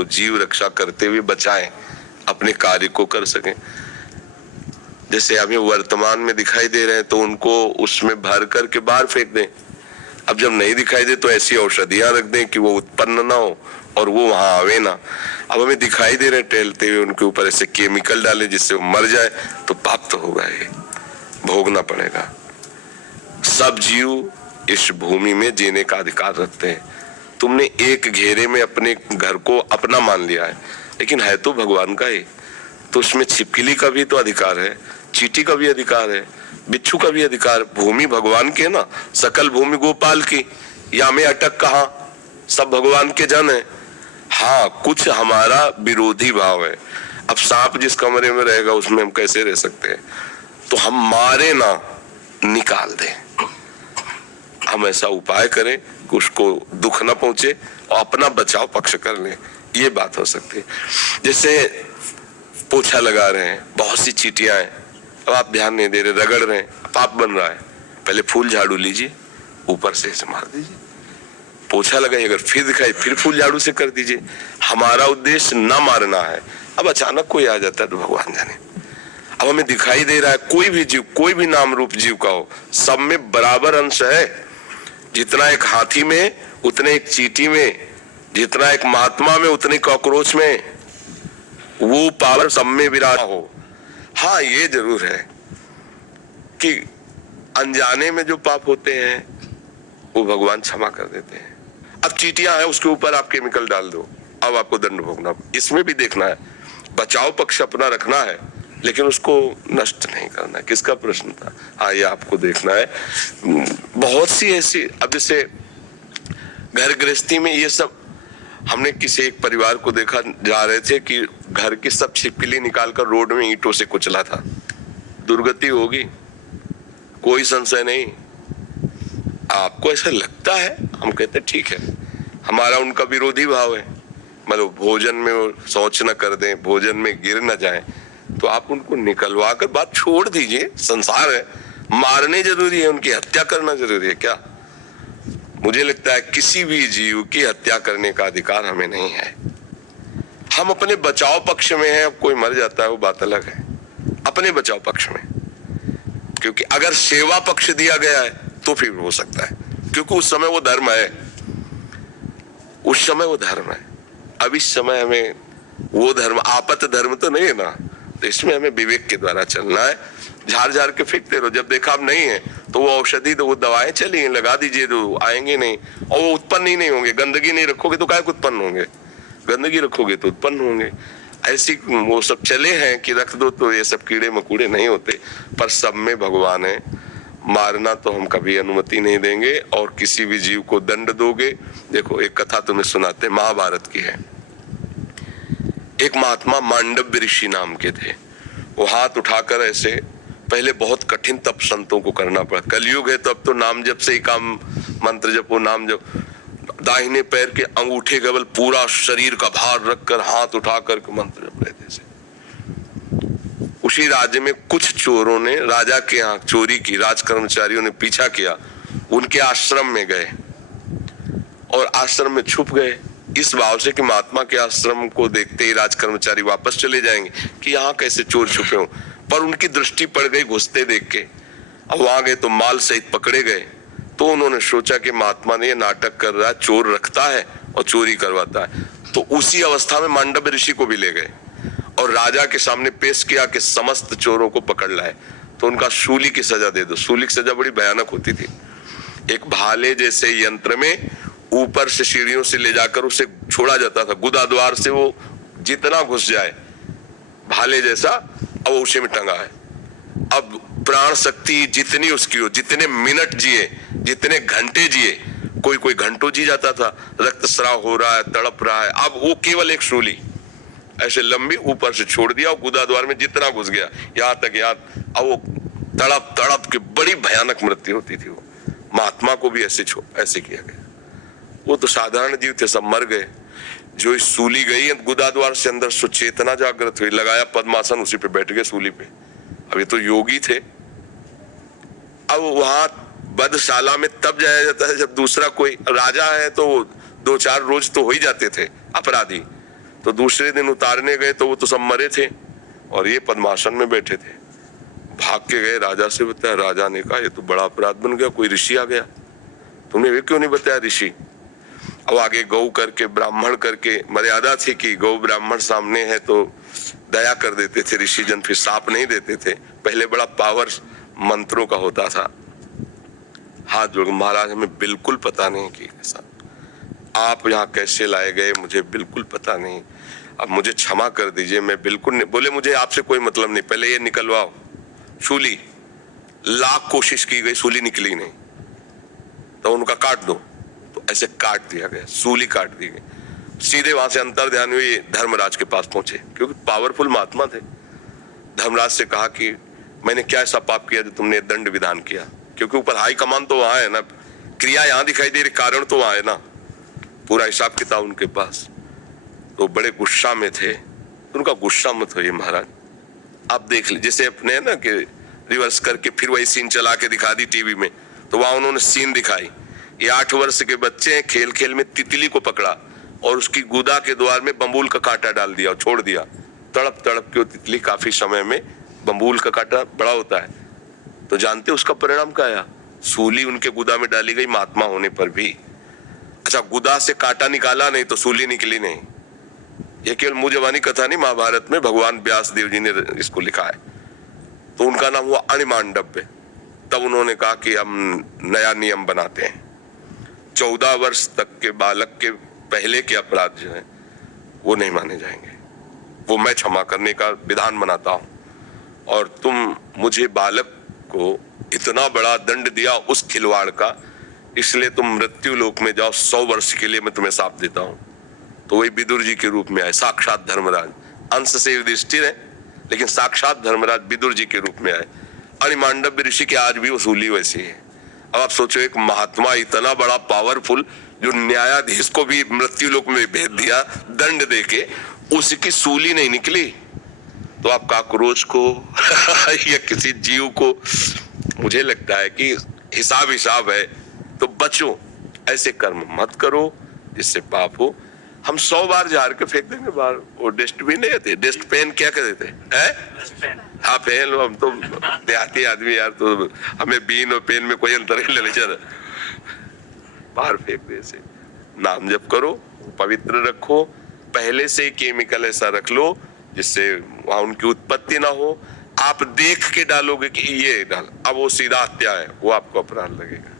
वो जीव रक्षा करते हुए बचाएं, अपने कार्य को कर सकें। जैसे हमें वर्तमान में दिखाई दे रहे हैं तो उनको उसमें भर करके बाहर फेंक दें। अब जब नहीं दिखाई दे तो ऐसी औषधियां रख दें कि वो उत्पन्न ना हो और वो वहां आवे ना। अब हमें दिखाई दे रहे टहलते हुए, उनके ऊपर ऐसे केमिकल डाले जिससे वो मर जाए तो पाप तो होगा, ये भोगना पड़ेगा। सब जीव इस भूमि में जीने का अधिकार रखते हैं। तुमने एक घेरे में अपने घर को अपना मान लिया है, लेकिन है तो भगवान का ही, तो उसमें छिपकली का भी तो अधिकार है, चींटी का भी अधिकार है, बिच्छू का भी अधिकार। भूमि भगवान के ना, सकल भूमि गोपाल की, या में अटक कहां, सब भगवान के जन है। हाँ, कुछ हमारा विरोधी भाव है। अब सांप जिस कमरे में रहेगा उसमें हम कैसे रह सकते हैं? तो हम मारे ना, निकाल दें। हम ऐसा उपाय करें कि उसको दुख ना पहुंचे और अपना बचाव पक्ष कर लें, ये बात हो सकती है। जैसे पोछा लगा रहे हैं, बहुत सी चींटियां हैं, अब आप ध्यान नहीं दे रहे, रगड़ रहे हैं, पाप बन रहा है। पहले फूल झाड़ू लीजिए, ऊपर से ऐसे मार दीजिए, पोछा लगाइए, अगर फिर दिखाई फिर फूल झाड़ू से कर दीजिए। हमारा उद्देश्य न मारना है। अब अचानक कोई आ जाता है तो भगवान जाने। अब हमें दिखाई दे रहा है कोई भी जीव, कोई भी नाम रूप जीव का हो, सब में बराबर अंश है। जितना एक हाथी में उतने एक चींटी में, जितना एक महात्मा में उतने कॉकरोच में, वो पावर सब में विराज हो। हाँ, ये जरूर है कि अनजाने में जो पाप होते हैं वो भगवान क्षमा कर देते हैं। अब चींटियां हैं, उसके ऊपर आप केमिकल डाल दो, अब आपको दंड भोगना। इसमें भी देखना है, बचाव पक्ष अपना रखना है, लेकिन उसको नष्ट नहीं करना है। किसका प्रश्न था? हाँ, ये आपको देखना है। बहुत सी ऐसी, अब जैसे घर गृहस्थी में ये सब, हमने किसी एक परिवार को देखा, जा रहे थे कि घर की सब छिपकली निकालकर रोड में ईंटों से कुचला था। दुर्गति होगी, कोई संशय नहीं। आपको ऐसा लगता है? हम कहते ठीक है, हमारा उनका विरोधी भाव है, मतलब भोजन में वो शौच न कर दें, भोजन में गिर न जाएं, तो आप उनको निकलवा कर बात छोड़ दीजिए। संसार है, मारने जरूरी है, उनकी हत्या करना जरूरी है क्या? मुझे लगता है किसी भी जीव की हत्या करने का अधिकार हमें नहीं है। हम अपने बचाव पक्ष में हैं। अब कोई मर जाता है वो बात अलग है, अपने बचाव पक्ष में। क्योंकि अगर सेवा पक्ष दिया गया है तो फिर हो सकता है, क्योंकि उस समय वो धर्म है, उस समय वो धर्म है। अब इस समय हमें वो धर्म, आपत धर्म तो नहीं है ना, तो इसमें हमें विवेक के द्वारा चलना है। झाड़ झाड़ के फेंकते रहो, जब देखा अब नहीं है तो वो औषधि, तो वो दवाएं चली लगा दीजिए, तो आएंगे नहीं और वो उत्पन्न ही नहीं होंगे। गंदगी नहीं रखोगे तो काय उत्पन्न होंगे, गंदगी रखोगे तो उत्पन्न होंगे। ऐसी वो सब चले हैं कि रख दो तो ये सब कीड़े मकोड़े नहीं होते, पर सब में भगवान है। मारना तो हम कभी अनुमति नहीं देंगे, और किसी भी जीव को दंड दोगे। देखो, एक कथा तुम्हें सुनाते, महाभारत की है। एक महात्मा मांडव्य ऋषि नाम के थे। वो हाथ उठाकर ऐसे, पहले बहुत कठिन तप संतों को करना पड़ा। कलयुग है तो अब तो नाम जप से ही काम, मंत्र जपो, नाम जप। दाहिने पैर के अंगूठे केवल पूरा शरीर का भार रखकर हाथ उठाकर मंत्र जप रहे थे। उसी राज्य में कुछ चोरों ने राजा के यहाँ चोरी की, राज कर्मचारियों ने पीछा किया, उनके आश्रम में गए और आश्रम में छुप गए, इस भाव से कि महात्मा के आश्रम को देखते ही राज कर्मचारी वापस चले जाएंगे कि यहाँ कैसे चोर छुपे हों। पर उनकी दृष्टि पड़ गई घुसते देख के। अब वहां गए तो माल सहित पकड़े गए। तो उन्होंने सोचा कि महात्मा ने ये नाटक कर रहा है, चोर रखता है और चोरी करवाता है। तो उसी अवस्था में मांडव्य ऋषि को भी ले गए और राजा के सामने पेश किया कि समस्त चोरों को पकड़ लाए, तो उनका शूली की सजा दे दो। शूली की सजा बड़ी भयानक होती थी। एक भाले जैसे यंत्र में ऊपर से सीढ़ियों से ले जाकर उसे छोड़ा जाता था, गुदा द्वार से वो जितना घुस जाए, भाले जैसा, अब उसे में टंगा है। अब प्राण शक्ति जितनी उसकी हो, जितने मिनट जिए, जितने घंटे जिए, कोई कोई घंटों जी जाता था, रक्तस्राव हो रहा है, तड़प रहा है। अब वो केवल एक शूली ऐसे लंबी ऊपर से छोड़ दिया और गुदा द्वार में जितना घुस गया, यहाँ तक याद। अब वो तड़प तड़प के बड़ी भयानक मृत्यु होती थी। वो महात्मा को भी ऐसे किया गया। वो तो साधारण जीव थे, सब मर गए। जो इस सूली गई गुदा द्वार से अंदर, सुचेतना जागृत हुई, लगाया पद्मासन, उसी पे बैठ गए सूली पे। अब ये तो योगी थे। अब वहां बधशाला में तब जाया जाता है जब दूसरा कोई राजा है, तो 2-4 रोज तो हो ही जाते थे अपराधी, तो दूसरे दिन उतारने गए तो वो तो सब मरे थे और ये पद्मासन में बैठे थे। भाग के गए, राजा से बताया। राजा ने कहा ये तो बड़ा अपराध बन गया, कोई ऋषि आ गया, तुमने ये क्यों नहीं बताया ऋषि। अब आगे गौ करके ब्राह्मण करके मर्यादा थी कि गौ ब्राह्मण सामने है तो दया कर देते थे ऋषि जन, फिर साप नहीं देते थे। पहले बड़ा पावर मंत्रों का होता था। हाथ जोड़, महाराज हमें बिल्कुल पता नहीं कि ऐसा आप यहाँ कैसे लाए गए, मुझे बिल्कुल पता नहीं, अब मुझे क्षमा कर दीजिए, मैं बिल्कुल नहीं। बोले मुझे आपसे कोई मतलब नहीं, पहले ये निकलवाओ सूली। लाख कोशिश की गई, सूली निकली नहीं, तो उनका काट दो। तो ऐसे काट दिया गया, सूली काट दी गई। सीधे वहां से अंतर ध्यान हुई, धर्मराज के पास पहुंचे, क्योंकि पावरफुल महात्मा थे। धर्मराज से कहा कि मैंने क्या ऐसा पाप किया जो तुमने दंड विधान किया, क्योंकि ऊपर हाई कमान तो वहां है ना, क्रिया यहां दिखाई दे रही, कारण तो वहां है ना, पूरा हिसाब किताब उनके पास। तो बड़े गुस्सा में थे। उनका गुस्सा मत होइए महाराज, आप देख लीजिए, जैसे अपने ना कि रिवर्स करके फिर वही सीन चला के दिखा दी टीवी में, तो वहां उन्होंने सीन दिखाई। ये 8 वर्ष के बच्चे हैं, खेल खेल में तितली को पकड़ा और उसकी गुदा के द्वार में बम्बूल का कांटा डाल दिया और छोड़ दिया। तड़प तड़प के वो तितली काफी समय में, बम्बूल का कांटा बड़ा होता है, तो जानते उसका परिणाम क्या आया, सूली उनके गुदा में डाली गई महात्मा होने पर भी। अच्छा, गुदा से कांटा निकाला नहीं तो सूली निकली नहीं। यह केवल मुंह जबानी कथा नहीं, महाभारत में भगवान व्यास देव जी ने इसको लिखा है। तो उनका नाम हुआ अणिमांडव्य। तब उन्होंने कहा कि हम नया नियम बनाते हैं, 14 वर्ष तक के बालक के पहले के अपराध जो है वो नहीं माने जाएंगे, वो मैं क्षमा करने का विधान बनाता हूं। और तुम मुझे बालक को इतना बड़ा दंड दिया उस खिलवाड़ का, इसलिए तुम मृत्यु लोक में जाओ, 100 वर्ष के लिए मैं तुम्हें शाप देता हूं। तो वही विदुर जी के रूप में आए, साक्षात धर्मराज। अंश से युधिष्ठिर है लेकिन साक्षात धर्मराज विदुर जी के रूप में आए। अणिमांडव्य ऋषि की आज भी वसूली वैसी है। अब आप सोचो, एक महात्मा इतना बड़ा पावरफुल, जो न्यायाधीश को भी मृत्यु लोक में भेज दिया दंड देके, उसकी सूली नहीं निकली। तो आप काकरोच को या किसी जीव को, मुझे लगता है कि हिसाब है, तो बचो, ऐसे कर्म मत करो जिससे पाप हो। हम 100 बार झाड़ के फेंक देंगे बाहर, वो डस्टबिन नहीं आते, डस्टपेन क्या कहते हैं, हाँ पेन लो, हम तो देहाती आदमी यार, तो हमें बीन और पेन में कोई अंतर नहीं, ले चल बाहर फेंक दे। से नाम जप करो, पवित्र रखो, पहले से ही केमिकल ऐसा रख लो जिससे वहां उनकी उत्पत्ति ना हो। आप देख के डालोगे कि ये डाल, अब वो सीधा हत्या है, वो आपको अपराध लगेगा।